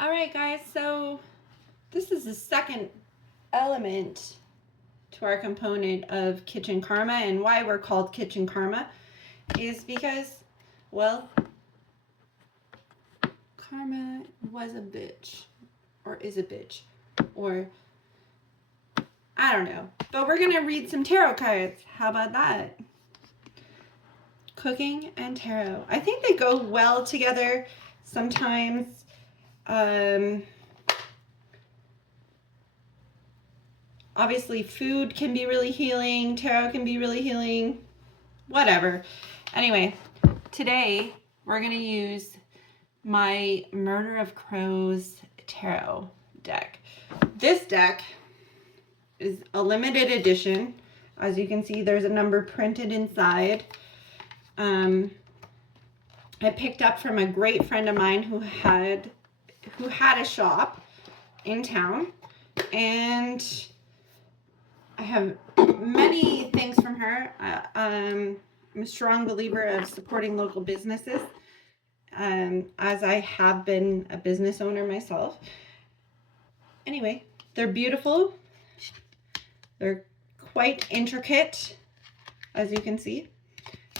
All right, guys, so this is the second element to our component of kitchen karma, and why we're called kitchen karma is because, well, karma was a bitch, or is a bitch, or I don't know. But we're gonna read some tarot cards. How about that? Cooking and tarot. I think they go well together sometimes. Obviously, food can be really healing. Tarot can be really healing. Whatever. Anyway, today we're going to use my Murder of Crows tarot deck. This deck is a limited edition. As you can see, there's a number printed inside. I picked up from a great friend of mine who had a shop in town, and I have many things from her. I'm a strong believer of supporting local businesses, as I have been a business owner myself. Anyway, they're beautiful. They're quite intricate, as you can see.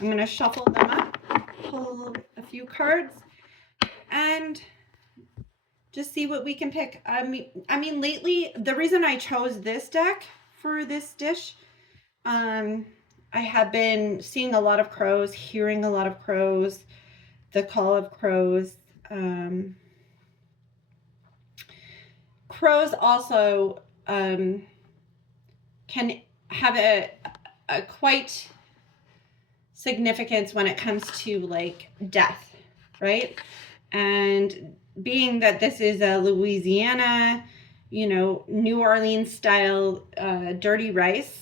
I'm going to shuffle them up, pull a few cards, and just see what we can pick. I mean, lately, the reason I chose this deck for this dish, I have been seeing a lot of crows, hearing a lot of crows, the call of crows. Crows also can have a quite significance when it comes to like death, right? And being that this is a Louisiana, New Orleans style dirty rice,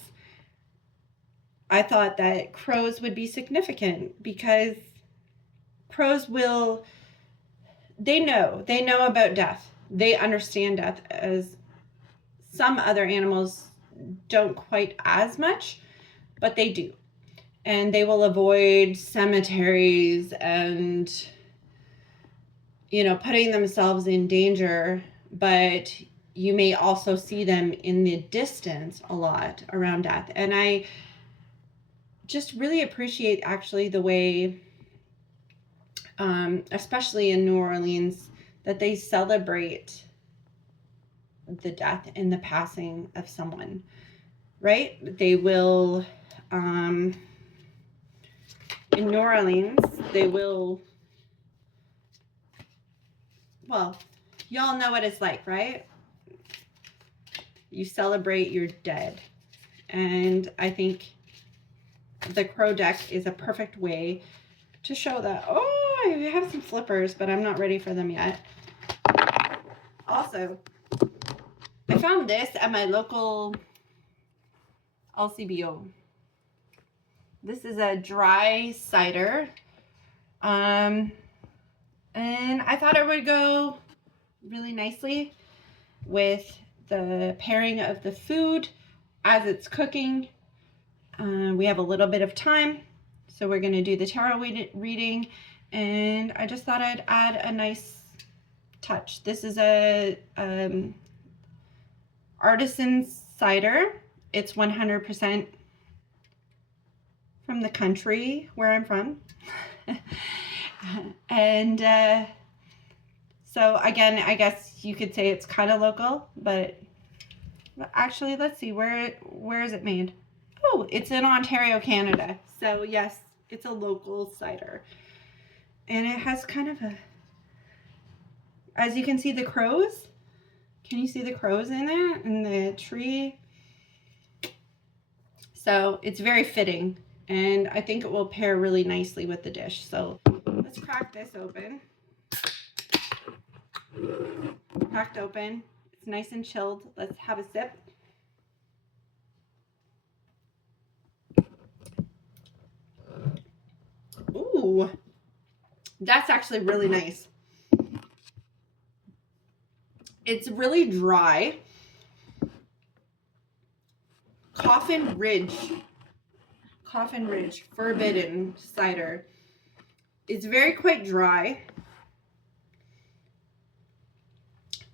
I thought that crows would be significant because crows they know about death. They understand death, as some other animals don't quite as much, but they do. And they will avoid cemeteries and, putting themselves in danger, but you may also see them in the distance a lot around death. And I just really appreciate actually the way, especially in New Orleans, that they celebrate the death and the passing of someone, right? They will, in New Orleans, well, y'all know what it's like, right? You celebrate your dead. And I think the crow deck is a perfect way to show that. Oh, I have some flippers, but I'm not ready for them yet. Also, I found this at my local LCBO. This is a dry cider. And I thought it would go really nicely with the pairing of the food as it's cooking. We have a little bit of time, so we're going to do the tarot reading, and I just thought I'd add a nice touch. This is a artisan cider. It's 100% from the country where I'm from. And so again, I guess you could say it's kind of local, but actually, let's see, where is it made? Oh, it's in Ontario, Canada. So yes, it's a local cider. And it has kind of as you can see, the crows. Can you see the crows in there, in the tree? So it's very fitting, and I think it will pair really nicely with the dish. So let's crack this open. Cracked open. It's nice and chilled. Let's have a sip. Ooh, that's actually really nice. It's really dry. Coffin Ridge Forbidden cider. It's very quite dry.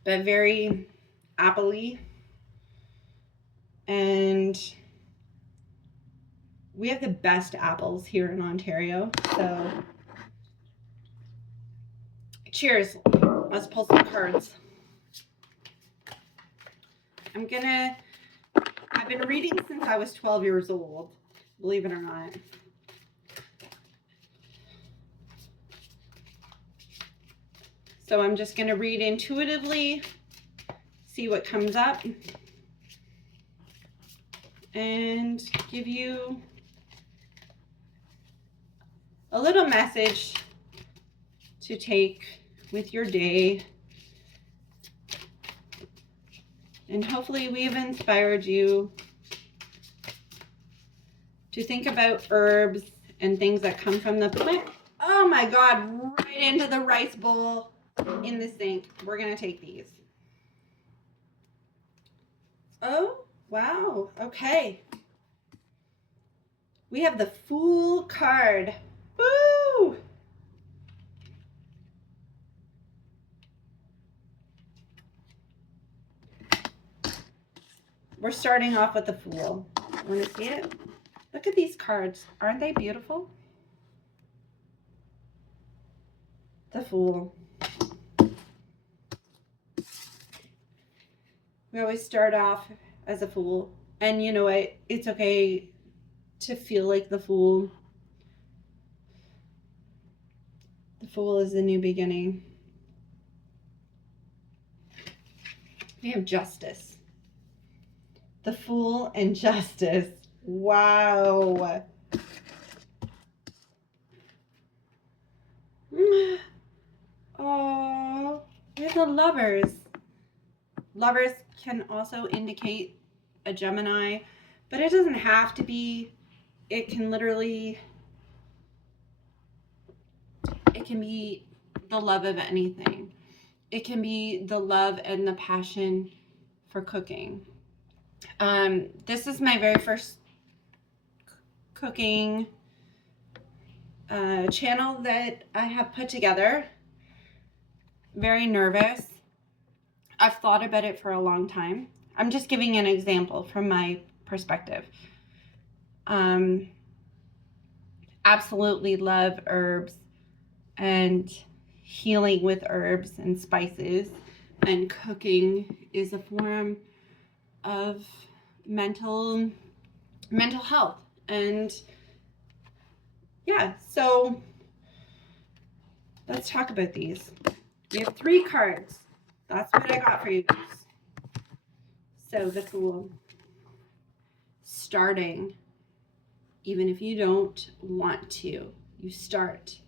but very apple-y. And we have the best apples here in Ontario. So cheers. Let's pull some cards. I've been reading since I was 12 years old, believe it or not. So I'm just going to read intuitively, see what comes up, and give you a little message to take with your day. And hopefully we've inspired you to think about herbs and things that come from the plant. Oh my God, right into the rice bowl in the sink. We're going to take these. Oh, wow. Okay. We have the Fool card. Woo! We're starting off with the Fool. Want to see it? Look at these cards. Aren't they beautiful? The Fool. We always start off as a fool. And you know what? It's okay to feel like the fool. The Fool is the new beginning. We have Justice. The Fool and Justice. Wow. Oh, we're the Lovers. Lovers can also indicate a Gemini, but it doesn't have to be. It can literally, it can be the love of anything. It can be the love and the passion for cooking. This is my very first cooking channel that I have put together. Very nervous. I've thought about it for a long time. I'm just giving an example from my perspective. Absolutely love herbs and healing with herbs and spices, and cooking is a form of mental health. And yeah, so let's talk about these. We have 3 cards. That's what I got for you guys. So the Fool. Starting. Even if you don't want to, you start.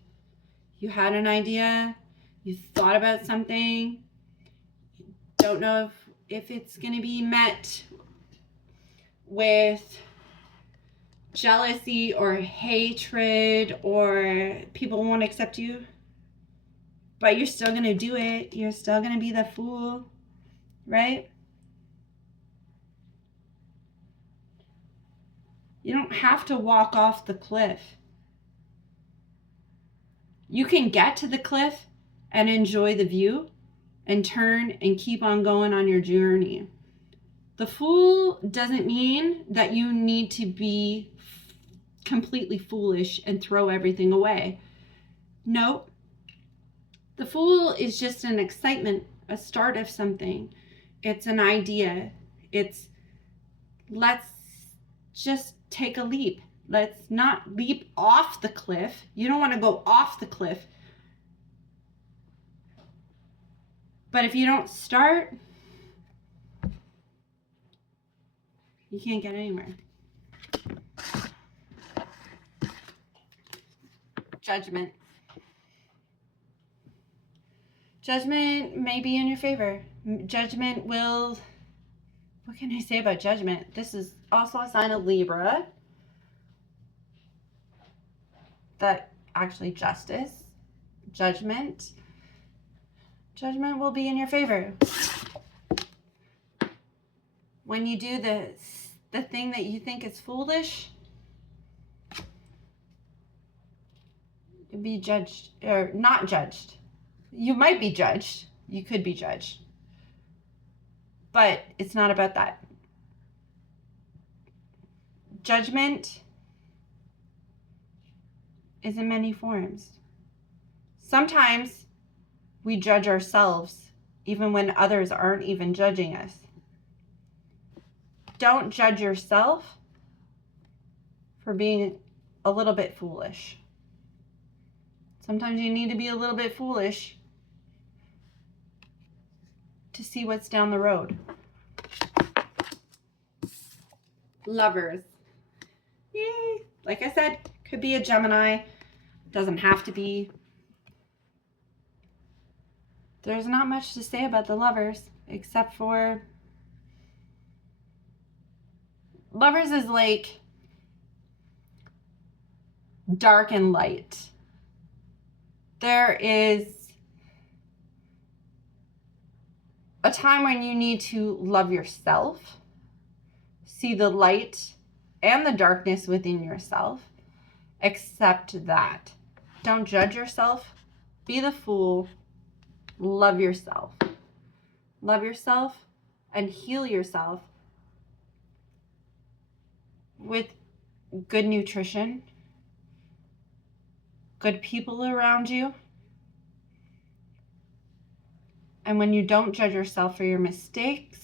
You had an idea, you thought about something, you don't know if it's going to be met with jealousy or hatred, or people won't accept you, but you're still going to do it. You're still going to be the Fool, right? You don't have to walk off the cliff. You can get to the cliff and enjoy the view and turn and keep on going on your journey. The Fool doesn't mean that you need to be completely foolish and throw everything away. Nope. The Fool is just an excitement, a start of something. It's an idea. It's, let's just take a leap. Let's not leap off the cliff. You don't want to go off the cliff. But if you don't start, you can't get anywhere. Judgment. Judgment may be in your favor. Judgment will... What can I say about judgment? This is also a sign of Libra. That actually Justice, Judgment. Judgment will be in your favor. When you do the thing that you think is foolish, be judged or not judged. You might be judged. You could be judged. But it's not about that. Judgment is in many forms. Sometimes we judge ourselves even when others aren't even judging us. Don't judge yourself for being a little bit foolish. Sometimes you need to be a little bit foolish to see what's down the road. Lovers. Yay. Like I said, could be a Gemini. Doesn't have to be. There's not much to say about the lovers, except for lovers is like dark and light. There is a time when you need to love yourself, see the light and the darkness within yourself. Accept that. Don't judge yourself. Be the fool. Love yourself. Love yourself and heal yourself with good nutrition, good people around you. And when you don't judge yourself for your mistakes,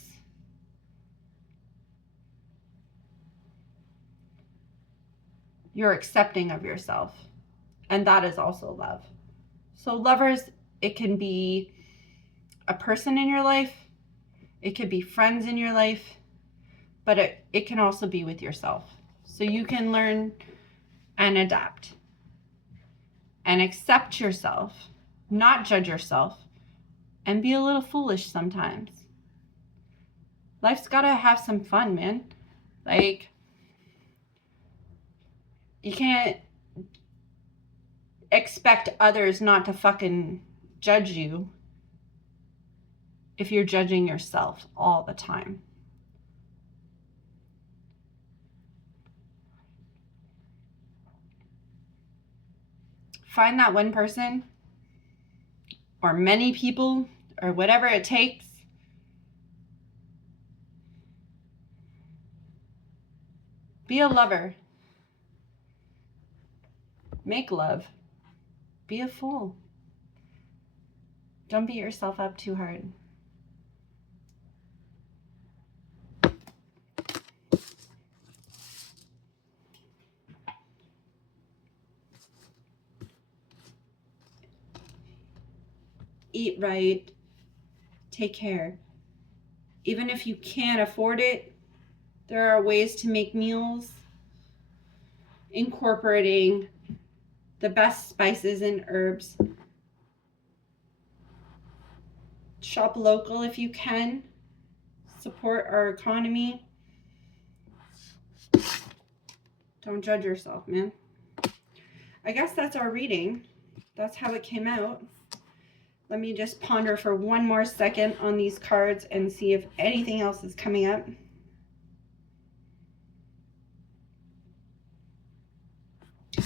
you're accepting of yourself. And that is also love. So lovers, it can be a person in your life. It could be friends in your life. But it can also be with yourself. So you can learn and adapt. And accept yourself. Not judge yourself. And be a little foolish sometimes. Life's gotta have some fun, man. Like, you can't expect others not to fucking judge you if you're judging yourself all the time. Find that one person or many people or whatever it takes. Be a lover. Make love. Be a fool. Don't beat yourself up too hard. Eat right. Take care. Even if you can't afford it, there are ways to make meals incorporating the best spices and herbs. Shop local if you can. Support our economy. Don't judge yourself, man. I guess that's our reading. That's how it came out. Let me just ponder for one more second on these cards and see if anything else is coming up.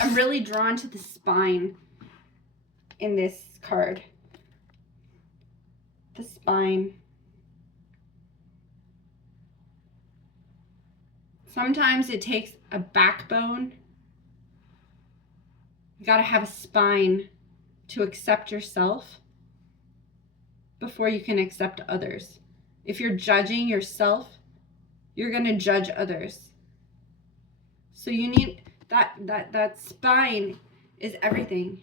I'm really drawn to the spine in this card. The spine. Sometimes it takes a backbone. You gotta have a spine to accept yourself before you can accept others. If you're judging yourself, you're gonna judge others. So you need that spine is everything.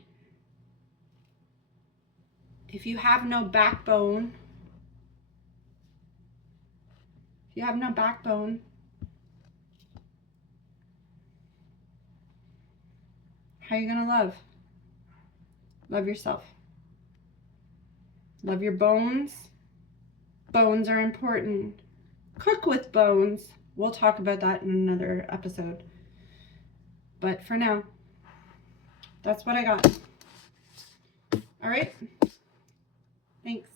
If you have no backbone, how are you gonna love? Love yourself. Love your bones. Bones are important. Cook with bones. We'll talk about that in another episode. But for now, that's what I got. All right. Thanks.